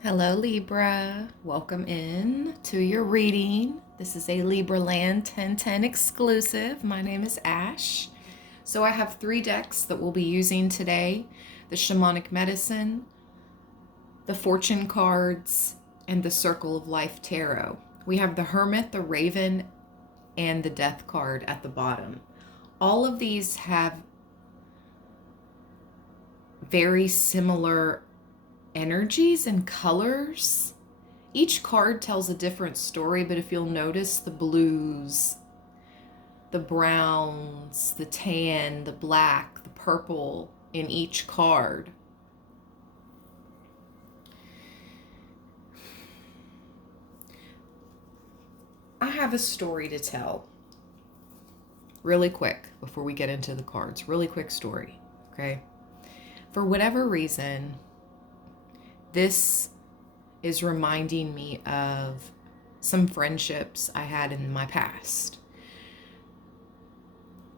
Hello, Libra. Welcome in to your reading. This is a Libra Land 1010 exclusive. My name is Ash. So I have 3 decks that we'll be using today: the Shamanic Medicine, the Fortune cards, and the Circle of Life Tarot. We have the Hermit, the Raven, and the Death card at the bottom. All of these have very similar energies and colors. Each card tells a different story, but if you'll notice, the blues, the browns, the tan, the black, the purple in each card. I have a story to tell. Really quick, before we get into the cards. Really quick story, okay? For whatever reason, this is reminding me of some friendships I had in my past.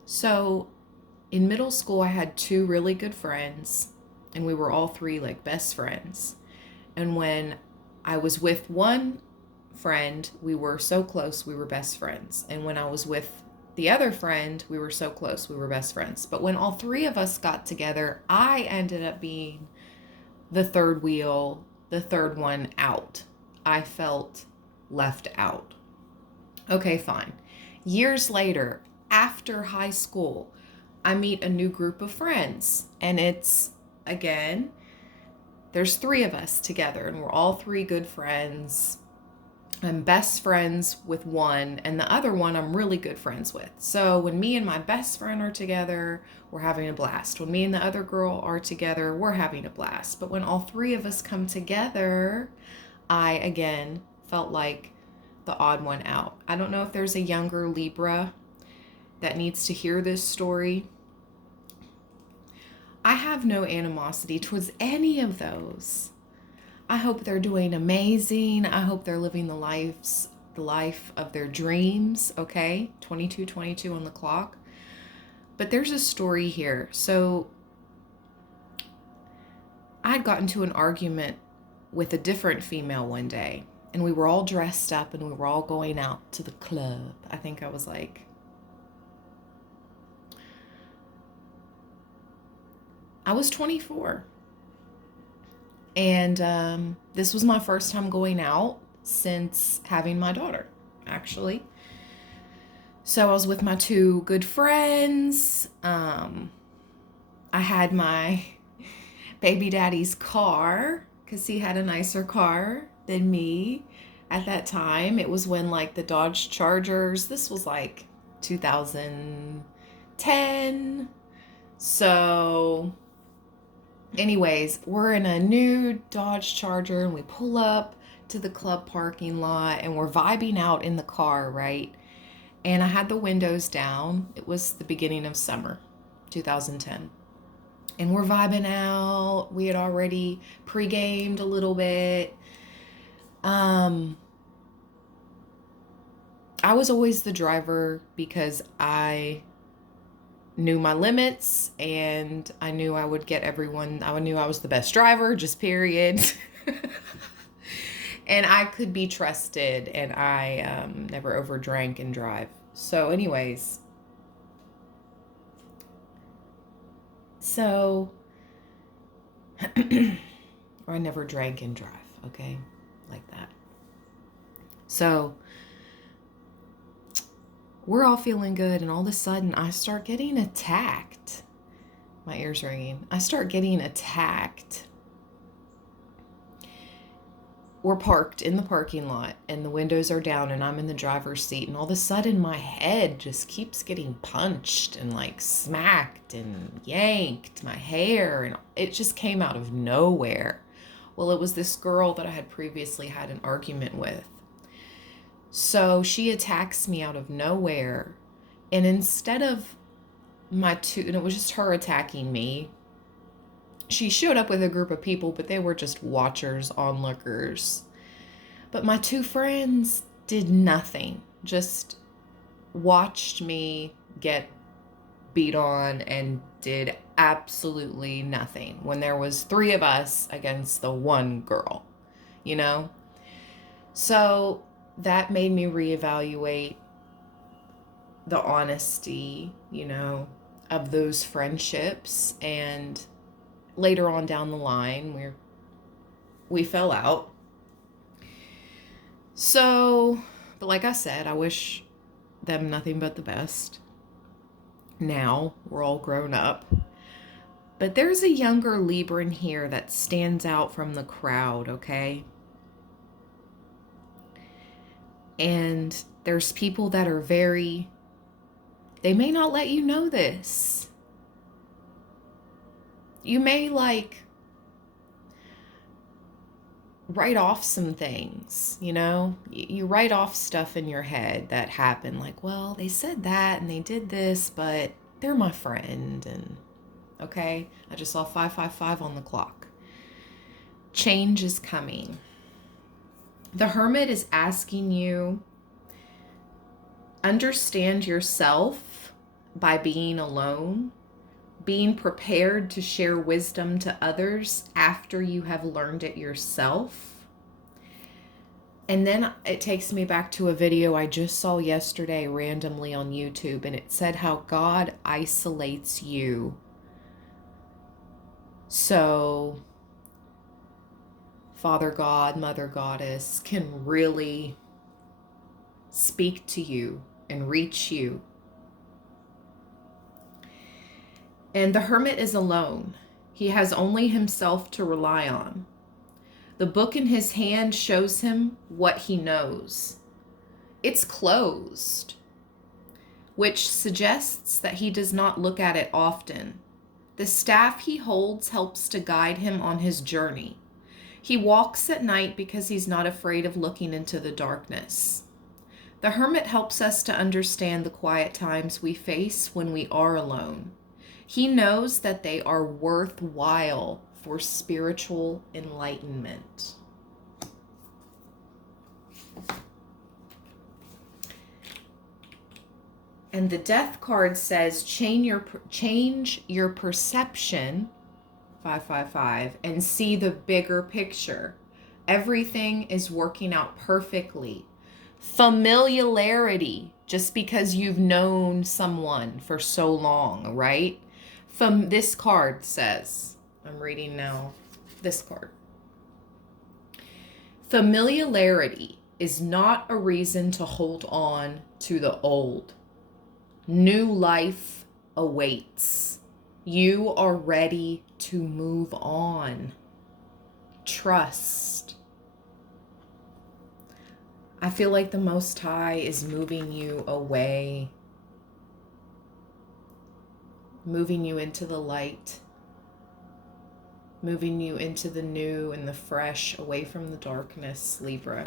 So in middle school, I had 2 really good friends, and we were all 3 like best friends. And when I was with one friend, we were so close, we were best friends. And when I was with the other friend, we were so close, we were best friends. But when all 3 of us got together, I ended up being the third wheel, the third one out. I felt left out. Okay, fine. Years later, after high school, I meet a new group of friends, and it's, again, there's 3 of us together, and we're all 3 good friends. I'm best friends with one, and the other one I'm really good friends with. So when me and my best friend are together, we're having a blast. When me and the other girl are together, we're having a blast. But when all 3 of us come together, I, again, felt like the odd one out. I don't know if there's a younger Libra that needs to hear this story. I have no animosity towards any of those. I hope they're doing amazing. I hope they're living the life of their dreams, okay? 22:22 on the clock. But there's a story here. So I had gotten to an argument with a different female one day, and we were all dressed up and we were all going out to the club. I think I was like, I was 24. And this was my first time going out since having my daughter, actually. So I was with my 2 good friends. I had my baby daddy's car because he had a nicer car than me at that time. It was when like the Dodge Chargers, this was like 2010. So anyways, we're in a new Dodge Charger and we pull up to the club parking lot and we're vibing out in the car, right? And I had the windows down. It was the beginning of summer, 2010. And we're vibing out. We had already pre-gamed a little bit. I was always the driver because I knew my limits and I knew I would get everyone. I knew I was the best driver, just period. And I could be trusted, and I never overdrank and drive. So anyways, so or I never drank and drive, okay? Like that. So we're all feeling good, and all of a sudden I start getting attacked. My ear's ringing. I start getting attacked. We're parked in the parking lot, and the windows are down, and I'm in the driver's seat, and all of a sudden my head just keeps getting punched and like smacked and yanked, my hair, and it just came out of nowhere. Well, it was this girl that I had previously had an argument with. So she attacks me out of nowhere. And instead of and it was just her attacking me, she showed up with a group of people, but they were just watchers, onlookers. But my 2 friends did nothing, just watched me get beat on and did absolutely nothing when there was 3 of us against the one girl. you know? So that made me reevaluate the honesty, of those friendships. And later on down the line, we fell out. So, but like I said, I wish them nothing but the best. Now we're all grown up. But there's a younger Libra here that stands out from the crowd, okay? And there's people that are they may not let you know this. You may write off some things, You write off stuff in your head that happened, like, well, they said that and they did this, but they're my friend. And okay, I just saw 555 on the clock. Change is coming. The Hermit is asking you, understand yourself by being alone, being prepared to share wisdom to others after you have learned it yourself. And then it takes me back to a video I just saw yesterday randomly on YouTube, and it said how God isolates you. So Father God, Mother Goddess can really speak to you and reach you. And the Hermit is alone. He has only himself to rely on. The book in his hand shows him what he knows. It's closed, which suggests that he does not look at it often. The staff he holds helps to guide him on his journey. He walks at night because he's not afraid of looking into the darkness. The Hermit helps us to understand the quiet times we face when we are alone. He knows that they are worthwhile for spiritual enlightenment. And the Death card says, change your perception, 555, and see the bigger picture. Everything is working out perfectly. Familiarity, just because you've known someone for so long, right? This card says, I'm reading now this card. Familiarity is not a reason to hold on to the old. New life awaits. You are ready to move on. Trust. I feel like the Most High is moving you away, moving you into the light, moving you into the new and the fresh, away from the darkness, Libra.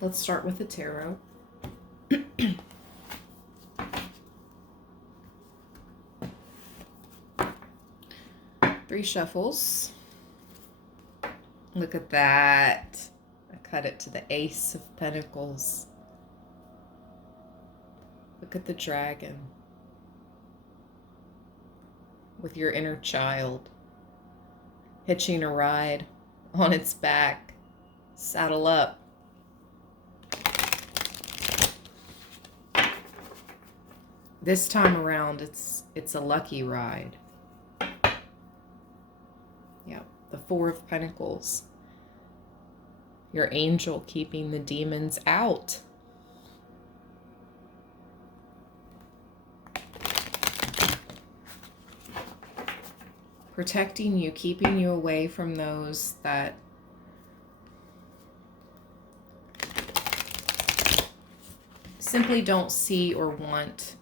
Let's start with the tarot. 3 shuffles. Look at that. I cut it to the Ace of Pentacles. Look at the dragon with your inner child hitching a ride on its back. Saddle up. This time around, it's a lucky ride. Yep, the 4 of Pentacles. Your angel keeping the demons out. Protecting you, keeping you away from those that simply don't see or want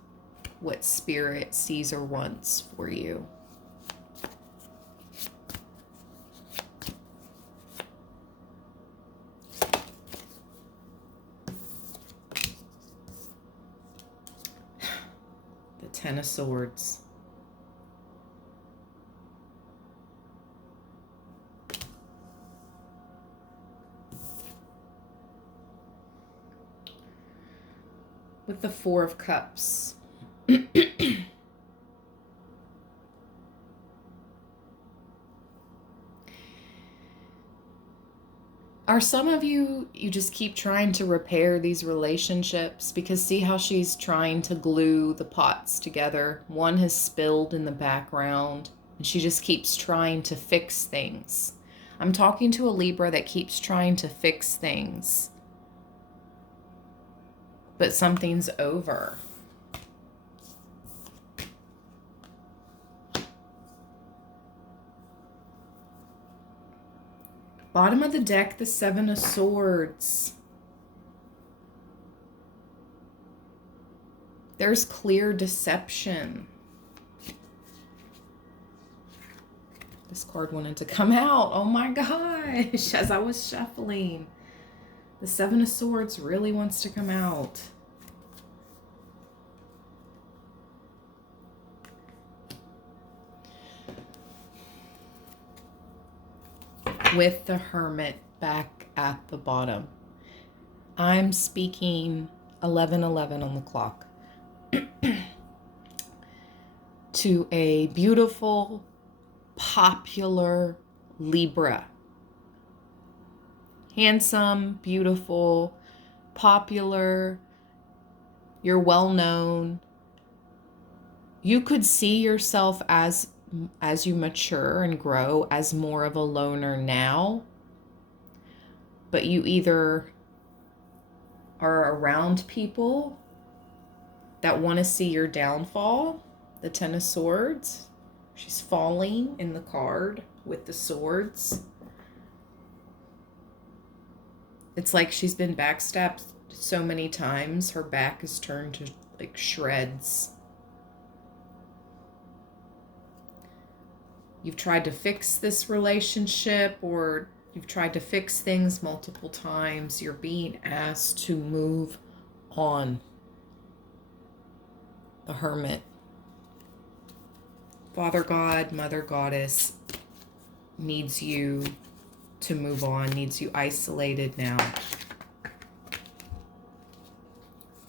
what spirit sees or wants for you. The 10 of Swords. With the 4 of Cups. Are some of you, you just keep trying to repair these relationships? Because see how she's trying to glue the pots together. One has spilled in the background, and she just keeps trying to fix things. I'm talking to a Libra that keeps trying to fix things, but something's over. Bottom of the deck, the Seven of Swords. There's clear deception. This card wanted to come out. Oh my gosh, as I was shuffling. The Seven of Swords really wants to come out. With the Hermit back at the bottom. I'm speaking 11:11 on the clock to a beautiful, popular Libra. Handsome, beautiful, popular, you're well known. You could see yourself as you mature and grow as more of a loner now, but you either are around people that want to see your downfall. The Ten of Swords, she's falling in the card with the swords. It's like she's been backstabbed so many times, her back is turned to like shreds. You've tried to fix this relationship, or you've tried to fix things multiple times. You're being asked to move on. The Hermit. Father God, Mother Goddess needs you to move on, needs you isolated now.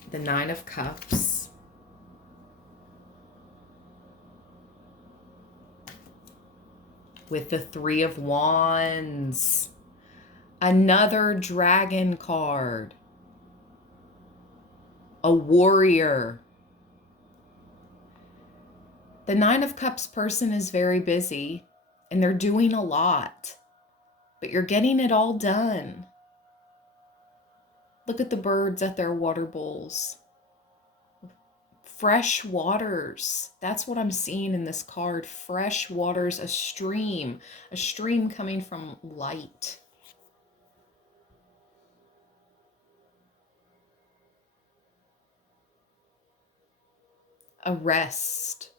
The Nine of Cups. With the Three of Wands. Another dragon card. A warrior. The Nine of Cups person is very busy and they're doing a lot, but you're getting it all done. Look at the birds at their water bowls. Fresh waters. That's what I'm seeing in this card. Fresh waters, a stream coming from light. A rest.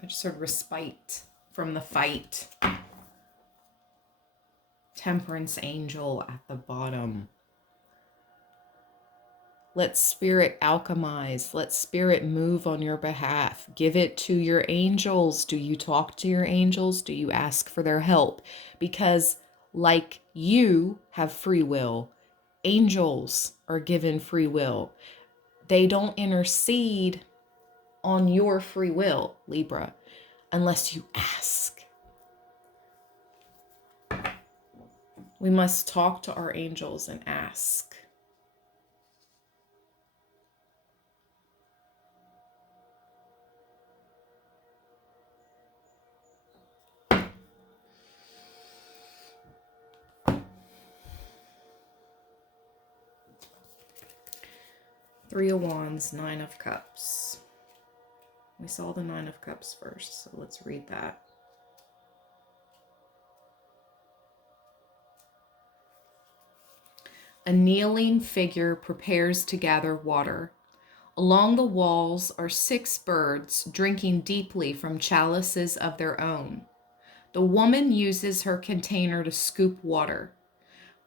I just heard respite from the fight. Temperance Angel at the bottom. Let Spirit alchemize. Let Spirit move on your behalf. Give it to your angels. Do you talk to your angels? Do you ask for their help? Because like you have free will, angels are given free will. They don't intercede on your free will, Libra, unless you ask. We must talk to our angels and ask. Three of Wands, Nine of Cups. We saw the Nine of Cups first, so let's read that. A kneeling figure prepares to gather water. Along the walls are 6 birds drinking deeply from chalices of their own. The woman uses her container to scoop water.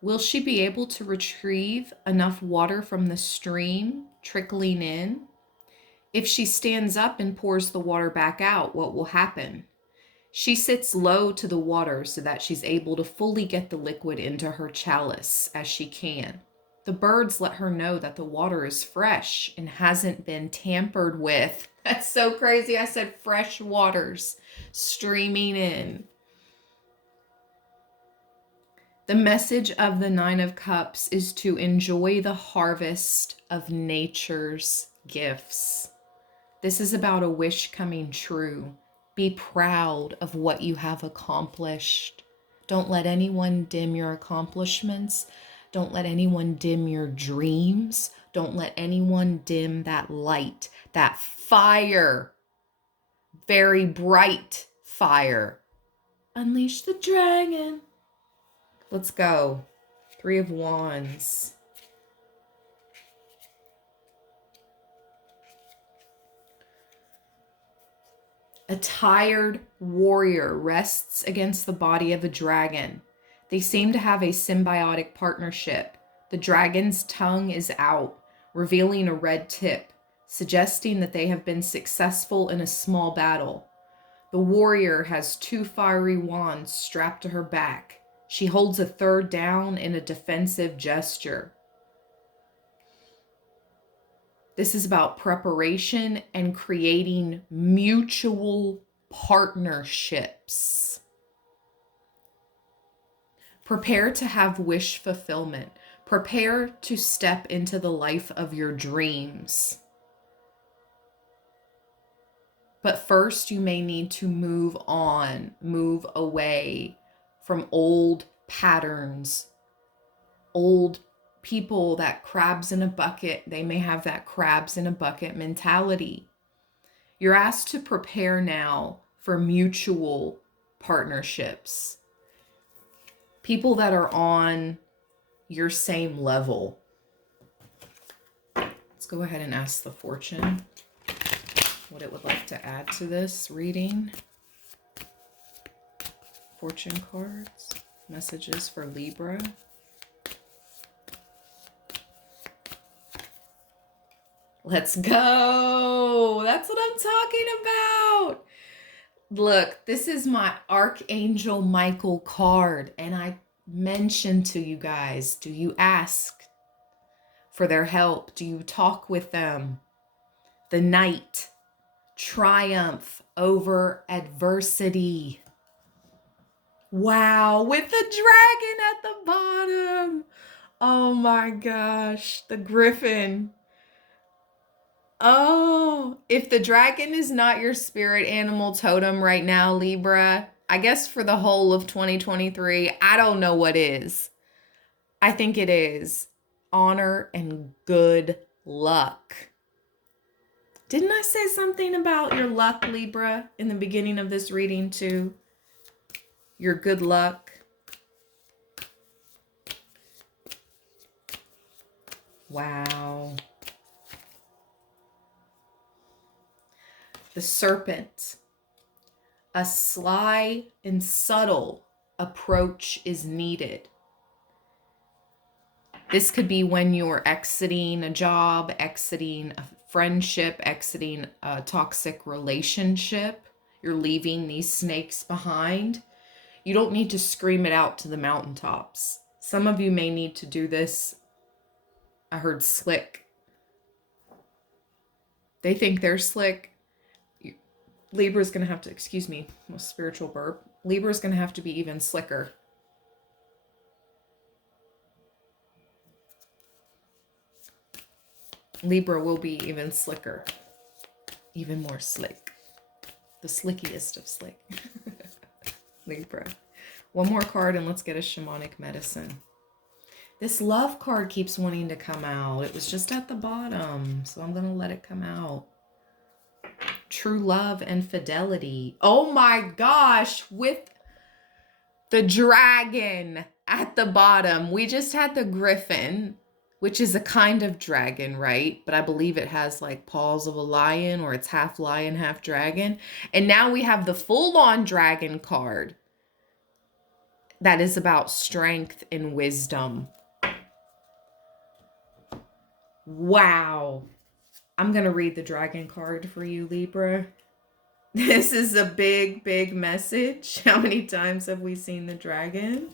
Will she be able to retrieve enough water from the stream trickling in? If she stands up and pours the water back out, what will happen? She sits low to the water so that she's able to fully get the liquid into her chalice as she can. The birds let her know that the water is fresh and hasn't been tampered with. That's so crazy. I said fresh waters streaming in. The message of the Nine of Cups is to enjoy the harvest of nature's gifts. This is about a wish coming true. Be proud of what you have accomplished. Don't let anyone dim your accomplishments. Don't let anyone dim your dreams. Don't let anyone dim that light, that fire, very bright fire. Unleash the dragon. Let's go. 3 of Wands. A tired warrior rests against the body of a dragon. They seem to have a symbiotic partnership. The dragon's tongue is out, revealing a red tip, suggesting that they have been successful in a small battle. The warrior has 2 fiery wands strapped to her back. She holds a third down in a defensive gesture. This is about preparation and creating mutual partnerships. Prepare to have wish fulfillment. Prepare to step into the life of your dreams. But first, you may need to move on, move away from old patterns, old people that crabs in a bucket. They may have that crabs in a bucket mentality. You're asked to prepare now for mutual partnerships. People that are on your same level. Let's go ahead and ask the fortune what it would like to add to this reading. Fortune cards, messages for Libra. Let's go. That's what I'm talking about. Look, this is my Archangel Michael card. And I mentioned to you guys, do you ask for their help? Do you talk with them? The Knight, triumph over adversity. Wow, with the dragon at the bottom. Oh my gosh, the Griffin. Oh, if the dragon is not your spirit animal totem right now, Libra, I guess for the whole of 2023, I don't know what is. I think it is honor and good luck. Didn't I say something about your luck, Libra, in the beginning of this reading too? Your good luck. Wow. The Serpent. A sly and subtle approach is needed. This could be when you're exiting a job, exiting a friendship, exiting a toxic relationship. You're leaving these snakes behind. You don't need to scream it out to the mountaintops. Some of you may need to do this. I heard slick. They think they're slick. Libra's going to have to, excuse me, most spiritual burp. Libra's going to have to be even slicker. Libra will be even slicker. Even more slick. The slickiest of slick. Libra. One more card and let's get a shamanic medicine. This love card keeps wanting to come out. It was just at the bottom, so I'm going to let it come out. True love and fidelity. Oh my gosh, with the dragon at the bottom. We just had the Griffin, which is a kind of dragon, right? But I believe it has like paws of a lion, or it's half lion, half dragon. And now we have the full-on dragon card that is about strength and wisdom. Wow. I'm going to read the dragon card for you, Libra. This is a big, big message. How many times have we seen the dragon?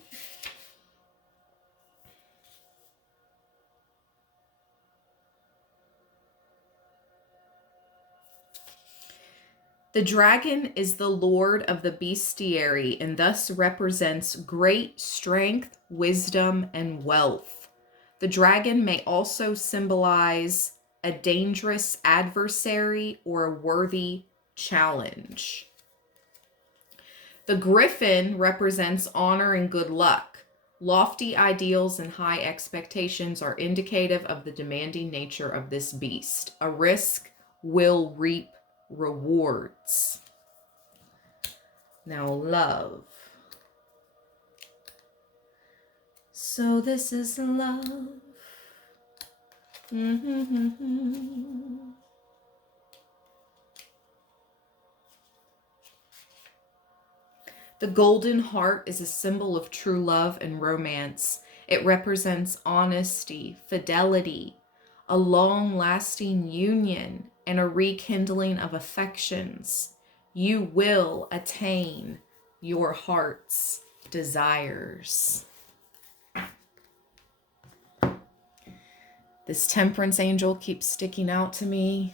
The dragon is the lord of the bestiary and thus represents great strength, wisdom, and wealth. The dragon may also symbolize a dangerous adversary or a worthy challenge. The griffin represents honor and good luck. Lofty ideals and high expectations are indicative of the demanding nature of this beast. A risk will reap rewards. Now, love. So this is love. The golden heart is a symbol of true love and romance. It represents honesty, fidelity, a long-lasting union, and a rekindling of affections. You will attain your heart's desires. This Temperance Angel keeps sticking out to me.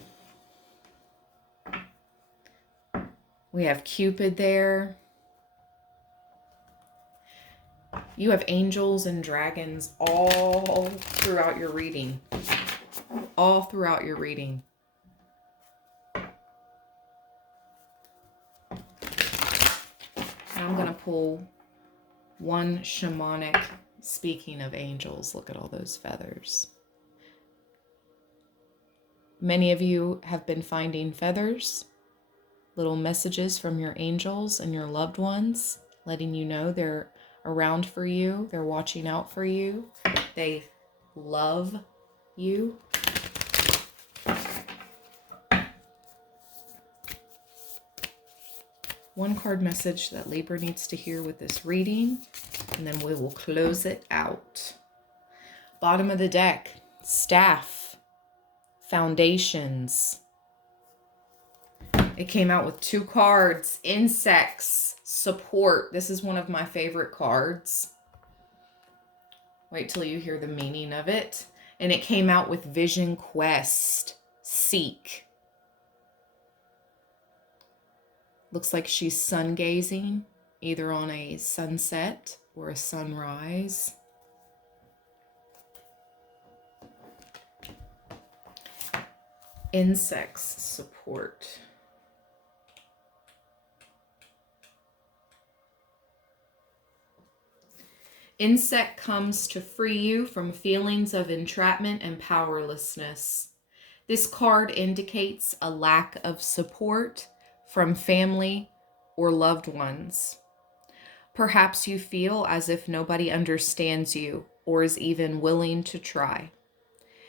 We have Cupid there. You have angels and dragons all throughout your reading. All throughout your reading. I'm going to pull one shamanic. Speaking of angels, look at all those feathers. Many of you have been finding feathers, little messages from your angels and your loved ones, letting you know they're around for you. They're watching out for you. They love you. One card message that Libra needs to hear with this reading, and then we will close it out. Bottom of the deck, staff, foundations. It came out with two cards, insects, support. This is one of my favorite cards. Wait till you hear the meaning of it. And it came out with vision quest, seek. Looks like she's sun gazing, either on a sunset or a sunrise. Insects, support. Insect comes to free you from feelings of entrapment and powerlessness. This card indicates a lack of support from family or loved ones. Perhaps you feel as if nobody understands you or is even willing to try.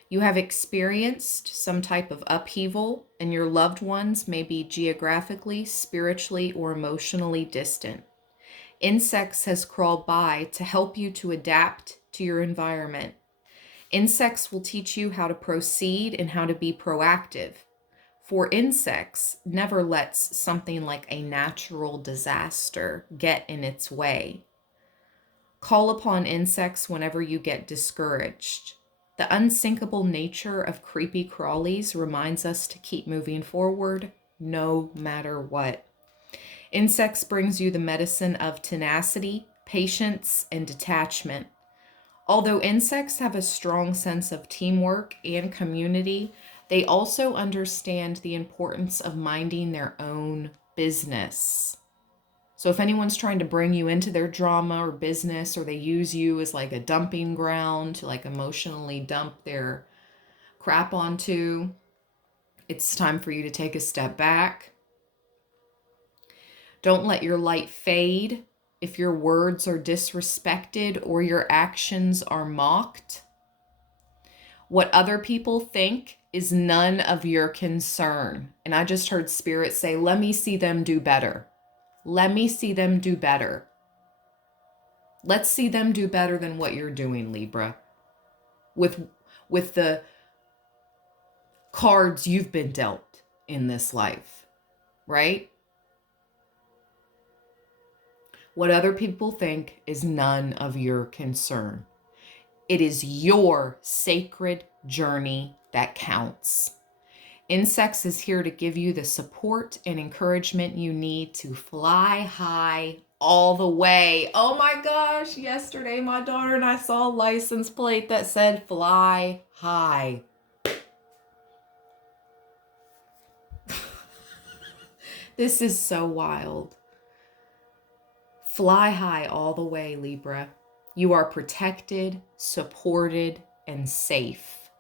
You have experienced some type of upheaval, and your loved ones may be geographically, spiritually, or emotionally distant. Insects has crawled by to help you to adapt to your environment. Insects will teach you how to proceed and how to be proactive. For insects never lets something like a natural disaster get in its way. Call upon insects whenever you get discouraged. The unsinkable nature of creepy crawlies reminds us to keep moving forward no matter what. Insects brings you the medicine of tenacity, patience, and detachment. Although insects have a strong sense of teamwork and community, they also understand the importance of minding their own business. So if anyone's trying to bring you into their drama or business, or they use you as like a dumping ground to like emotionally dump their crap onto, it's time for you to take a step back. Don't let your light fade if your words are disrespected or your actions are mocked. What other people think is none of your concern. And I just heard Spirit say, let me see them do better. Let me see them do better. Let's see them do better than what you're doing, Libra. With the cards you've been dealt in this life, right? What other people think is none of your concern. It is your sacred journey that counts. Insects is here to give you the support and encouragement you need to fly high all the way. Oh my gosh, yesterday my daughter and I saw a license plate that said fly high. This is so wild. Fly high all the way, Libra. You are protected, supported, and safe.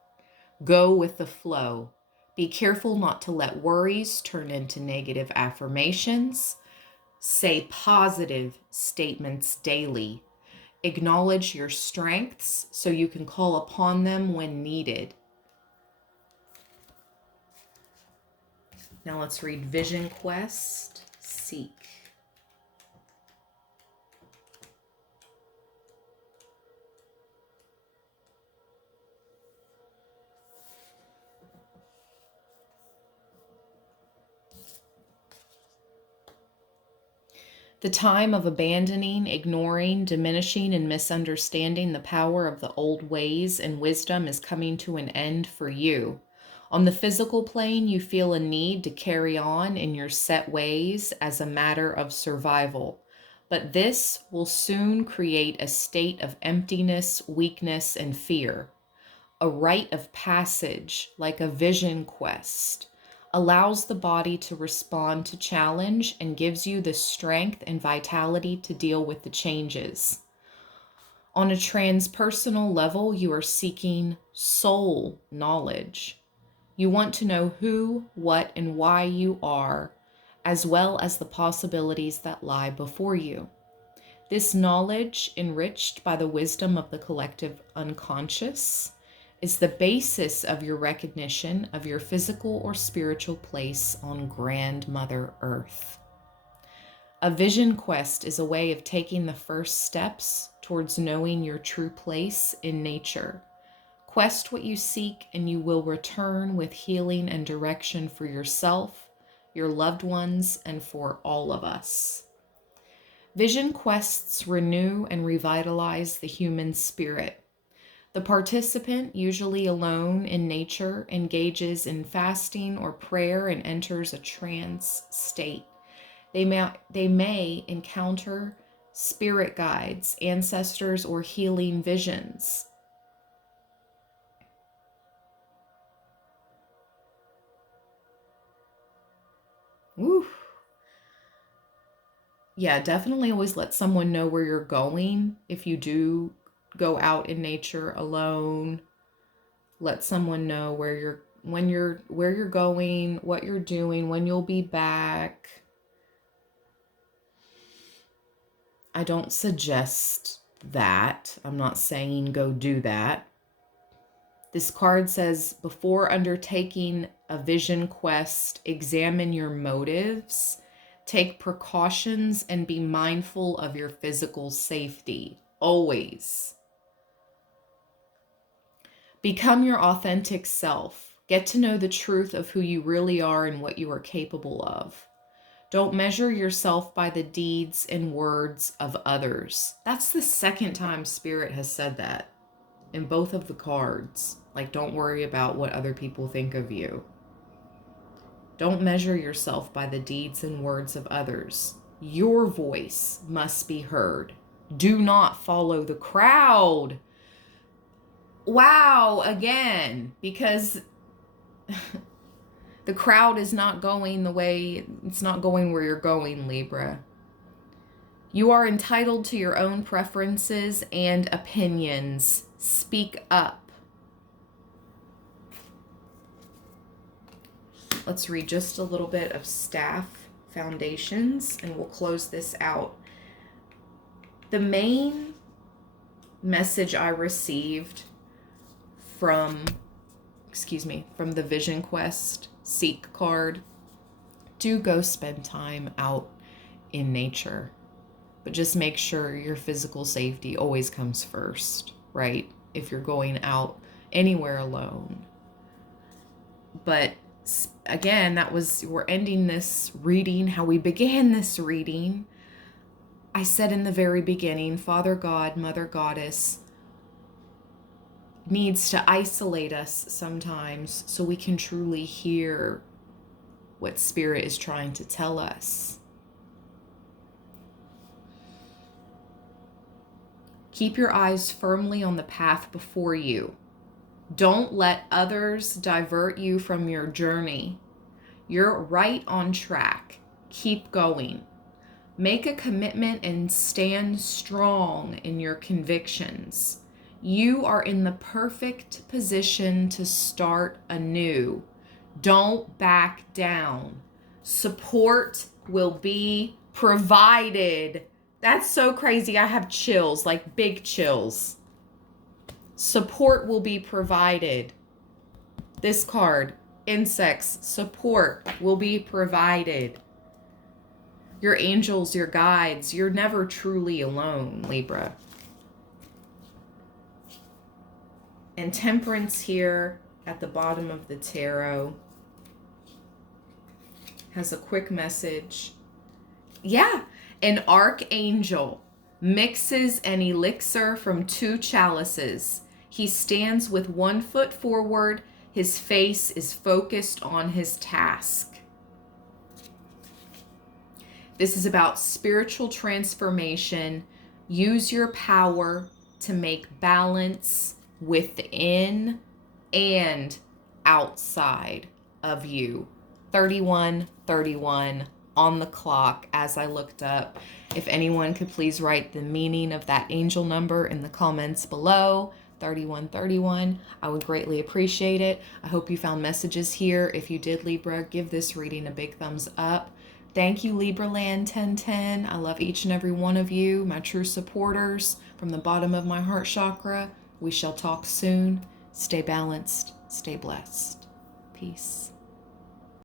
Go with the flow. Be careful not to let worries turn into negative affirmations. Say positive statements daily. Acknowledge your strengths so you can call upon them when needed. Now let's read Vision Quest, Seek. The time of abandoning, ignoring, diminishing, and misunderstanding the power of the old ways and wisdom is coming to an end for you. On the physical plane, you feel a need to carry on in your set ways as a matter of survival. But this will soon create a state of emptiness, weakness, and fear. A rite of passage, like a vision quest, allows the body to respond to challenge and gives you the strength and vitality to deal with the changes. On a transpersonal level, you are seeking soul knowledge. You want to know who, what, and why you are, as well as the possibilities that lie before you. This knowledge, enriched by the wisdom of the collective unconscious, is the basis of your recognition of your physical or spiritual place on Grandmother Earth. A vision quest is a way of taking the first steps towards knowing your true place in nature. Quest what you seek, and you will return with healing and direction for yourself, your loved ones, and for all of us. Vision quests renew and revitalize the human spirit. The participant, usually alone in nature, engages in fasting or prayer and enters a trance state. They may encounter spirit guides, ancestors, or healing visions. Woo. Yeah, definitely always let someone know where you're going if you do go out in nature alone. Let someone know where you're going, what you're doing, when you'll be back. I don't suggest that. I'm not saying go do that. This card says, before undertaking a vision quest, examine your motives, take precautions, and be mindful of your physical safety. Always. Become your authentic self. Get to know the truth of who you really are and what you are capable of. Don't measure yourself by the deeds and words of others. That's the second time Spirit has said that in both of the cards. Like, don't worry about what other people think of you. Don't measure yourself by the deeds and words of others. Your voice must be heard. Do not follow the crowd. Wow, again, because the crowd is not going it's not going where you're going, Libra. You are entitled to your own preferences and opinions. Speak up. Let's read just a little bit of staff foundations and we'll close this out. The main message I received from the Vision Quest Seek card, do go spend time out in nature, but just make sure your physical safety always comes first, right? If you're going out anywhere alone. But again, we're ending this reading how we began this reading. I said in the very beginning, Father God, Mother Goddess, needs to isolate us sometimes so we can truly hear what Spirit is trying to tell us. Keep your eyes firmly on the path before you. Don't let others divert you from your journey. You're right on track. Keep going. Make a commitment and stand strong in your convictions. You are in the perfect position to start anew. Don't back down. Support will be provided. That's so crazy. I have chills, like big chills. Support will be provided. This card, insects, support will be provided. Your angels, your guides, you're never truly alone, Libra. And Temperance here at the bottom of the tarot has a quick message. Yeah, an archangel mixes an elixir from 2 chalices. He stands with 1 foot forward. His face is focused on his task. This is about spiritual transformation. Use your power to make balance within and outside of you. 3131 on the clock as I looked up. If anyone could please write the meaning of that angel number in the comments below. 3131. I would greatly appreciate it. I hope you found messages here. If you did, Libra, give this reading a big thumbs up. Thank you, Libraland 1010. I love each and every one of you, my true supporters from the bottom of my heart chakra. We shall talk soon. Stay balanced. Stay blessed. Peace.